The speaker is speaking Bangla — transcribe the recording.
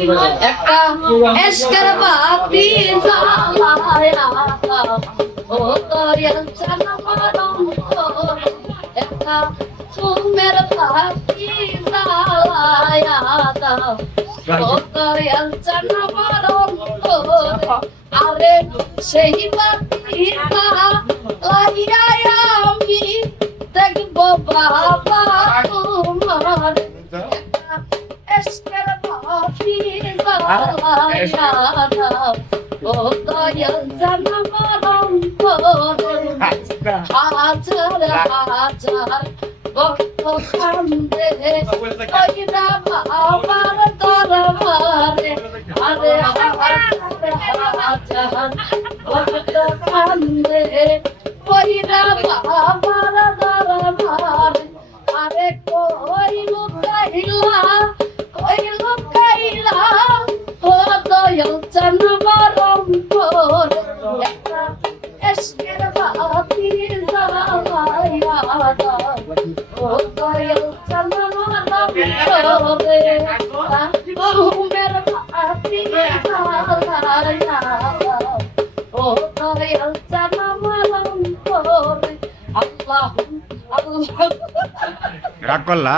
একটা এশকের বাতি জ্বালায়া ও দয়াল জানমারম একটা ঘুমের বাতি জ্বালায়া ও দয়াল জানমারম আরে সেই বাতি জ্বালায়া আমি দেখবো বাবা তোমার এশকের বাতি জ্বালায়া ও দয়াল জানমারম হাজার হাজার ভক্ত কান্দে কইরা বাবার দরবারে আরে হাজার হাজার ভক্ত কান্দে কইরা বাবার দরবারে আরে কই লুকাইলা ও দয়াল জানমারম একটা এশকের বাতি জ্বালায়া ও দয়াল জানমারম ঘুমের বাতি জ্বালায়া ও দয়াল জানমারম আল্লাহ আল্লাহ রাগ করলা?